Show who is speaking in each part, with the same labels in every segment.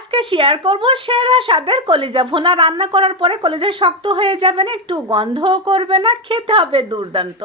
Speaker 1: আজকে শেয়ার করব সেরা স্বাদের কলিজা। ভোনা রান্না করার পরে কলিজা শক্ত হয়ে যাবে না, একটু গন্ধও করবে না, খেতে হবে দুর্দান্ত।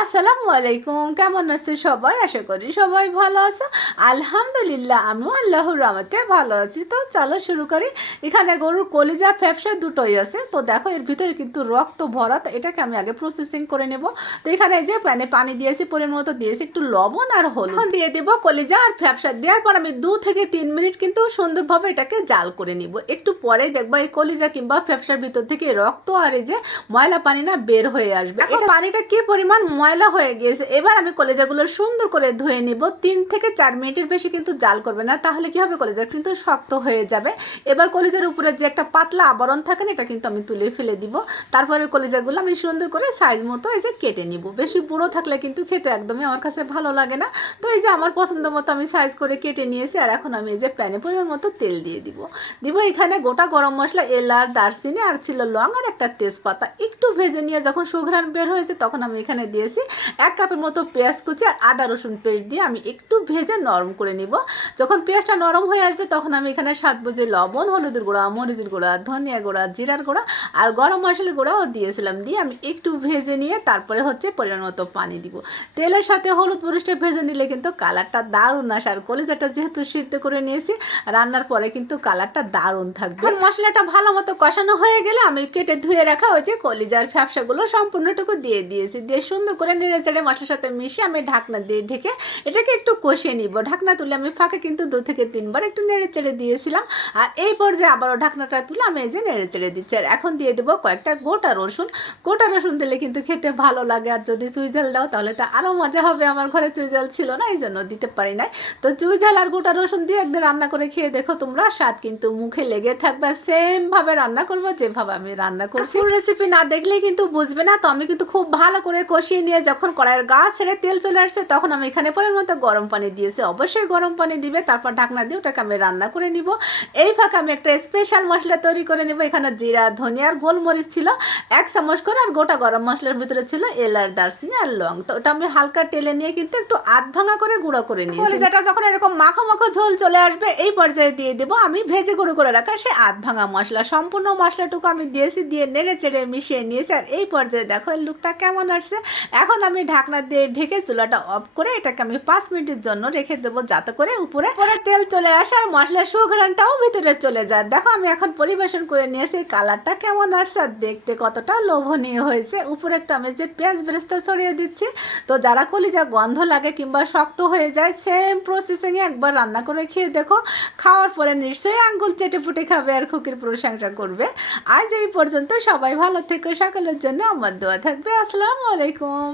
Speaker 1: আসসালামু আলাইকুম, কেমন আছে সবাই? আশা করি সবাই ভালো আছো। আলহামদুলিল্লাহ, আমিও আল্লাহর রহমতে ভালো আছি। তো চলো শুরু করি। এখানে গরুর কলিজা, ফ্যাপসা দুটোই আছে। তো দেখো, এর ভিতরে কিন্তু রক্ত ভরা, তো এটাকে আমি আগে প্রসেসিং করে নেব। তো এখানে যে প্যানে পানি দিয়েছি, পরিমাণ মতো দিয়েছি, একটু লবণ আর হলুদ। দিয়ে দেবো কলিজা আর ফ্যাপসা। দেওয়ার পর আমি দু থেকে তিন মিনিট কিন্তু সুন্দরভাবে এটাকে জাল করে নিব। একটু পরে দেখবা এই কলিজা কিংবা ফ্যাপসার ভিতর থেকে রক্ত আর এই যে ময়লা পানি না বের হয়ে আসবে। এখন পানিটা কি পরিমাণ ময়লা হয়ে গিয়েছে? এবার আমি কলিজাগুলো সুন্দর করে ধুয়ে নিব। তিন থেকে চার মিনিটের বেশি কিন্তু জাল করবে না তাহলে কি হবে? কলিজা কিন্তু শক্ত হয়ে যাবে। এবার কলিজার উপরে যে একটা পাতলা আবরণ থাকে না এটা কিন্তু আমি তুলে ফেলে দিব। তারপরে কলিজাগুলো আমি সুন্দর করে সাইজ মতো এই যে কেটে নিব। বেশি বুড়ো থাকলে কিন্তু খেতে একদমই আমার কাছে ভালো লাগে না। তো এই যে আমার পছন্দ মতো আমি সাইজ করে কেটে নিয়েছি আর এখন আমি এই যে প্যানে পরিমাণ মতো তেল দিয়ে দিব। দিব এখানে গোটা গরম মশলা, এলাচ, দারচিনি আর ছিল লং আর একটা তেজপাতা। একটু ভেজে নিয়ে যখন সুঘ্রাণ বের হয়েছে তখন আমি এখানে দিয়েছি এক কাপের মতো পেঁয়াজ কুচি আর আদা রসুন পেস্ট দিয়ে আমি একটু ভেজে নরম করে নিব। যখন পেঁয়াজটা নরম হয়ে আসবে তখন আমি এখানে সাত বুঝে লবণ, হলুদের গুঁড়া, মরিচের গুঁড়া, ধনিয়া গুঁড়া, জিরার গুঁড়া আর গরম মশলার গুঁড়াও দিয়েছিলাম দিয়ে আমি একটু ভেজে নিয়ে তারপরে হচ্ছে পরিমাণ মতো পানি দিব। তেলের সাথে হলুদ মরিচটা ভেজে নিলে কিন্তু কালারটা দারুণ আসে আর কলিজাটা যেহেতু সিদ্ধ করে নিয়েছি, রান্নার পরে কিন্তু কালারটা দারুণ থাকবে। মশলাটা ভালো মতো কষানো হয়ে গেলে আমি কেটে ধুয়ে রাখা হয়েছে কলিজার ফ্যাপসাগুলো সম্পূর্ণটুকু দিয়ে দিয়েছি। দিয়ে সুন্দর করে নেড়ে চেড়ে মশলার সাথে মিশিয়ে আমি ঢাকনা দিয়ে ঢেকে এটাকে একটু কষিয়ে নিব। ঢাকনা তুলে আমি ফাঁকে কিন্তু দু থেকে তিনবার একটু নেড়ে চেড়ে দিয়েছিলাম। আর এই পর্যায়ে আবারও ঢাকনাটা তুলে আমি এই যে নেড়ে চেড়ে দিচ্ছি। আর এখন দিয়ে দেবো কয়েকটা গোটা রসুন। গোটা রসুন দিলে কিন্তু খেতে ভালো লাগে। আর যদি চুইঝাল দাও তাহলে তো আরও মজা হবে। আমার ঘরে চুইঝাল ছিল না এই জন্য দিতে পারি নাই। তো চুইঝাল আর গোটা রসুন দিয়ে একদিন রান্না করে খেয়ে দেখো তোমরা স্বাদ কিন্তু মুখে লেগে থাকবে। সেম ভাবে রান্না করব যেভাবে আমি রান্না করছি। রেসিপি না দেখলে কিন্তু বুঝবে না। তো আমি কিন্তু খুব ভালো করে কষিয়ে নিয়ে যখন কড়াইয়ের গা ছেড়ে তেল চলে আসছে তখন আমি এখানে পরের মতো গরম পানি দিয়েছি। অবশ্যই গরম পানি দিবে তারপর ঢাকনা দিয়ে ওটাকে আমি রান্না করে নিব। এই ফাঁকে আমি একটা স্পেশাল মশলা তৈরি করে নিব। এখানে জিরা ধনিয়ার গোলমরিচ ছিল এক চামচ করে আর গোটা গরম মশলার ভিতরে ছিল এলার দারচিনি আর লং। তো ওটা আমি হালকা টেলে নিয়ে কিন্তু একটু আধ ভাঙা করে গুঁড়ো করে নিয়েছি। যেটা যখন এরকম মাখো মাখো ঝোল চলে আসবে এই পর্যায়ে দিয়ে দেবো, আমি ভেজে গুঁড়ো করে রাখা সে আধ ভাঙা মশলা। সম্পূর্ণ মশলাটুকু আমি দিয়েছি, দিয়ে নেড়ে চেড়ে মিশিয়ে নিয়েছি। আর এই পর্যায়ে দেখো এর লুকটা কেমন আসছে। এখন আমি ঢাকনা দিয়ে ঢেকে চুলাটা অফ করে এটাকে আমি পাঁচ মিনিটের জন্য রেখে দেবো, যাতে করে উপরে পরে তেল চলে আসে আর মশলার সুঘ্রাণটাও ভিতরে চলে যায়। দেখো, আমি এখন পরিবেশন করে নিয়েছি, কালারটা কেমন আসছে আর দেখতে কতটা লোভনীয় হয়েছে। উপরে একটা আমি যে পেঁয়াজ বেরেস্তা ছড়িয়ে দিচ্ছি, তো যারা কলিজা গন্ধ লাগে কিংবা শক্ত হয়ে যায় সেম প্রসেসিংয়ে একবার রান্না করে খেয়ে দেখো। খাওয়ার পরে নিশ্চয়ই আঙ্গুল চেটে ফুটে খাবে আর খুকির প্রশংসা করবে। আজ এই পর্যন্ত সবাই ভালো থেকো, সকলের জন্য আমার দোয়া থাকবে। আসসালামু আলাইকুম।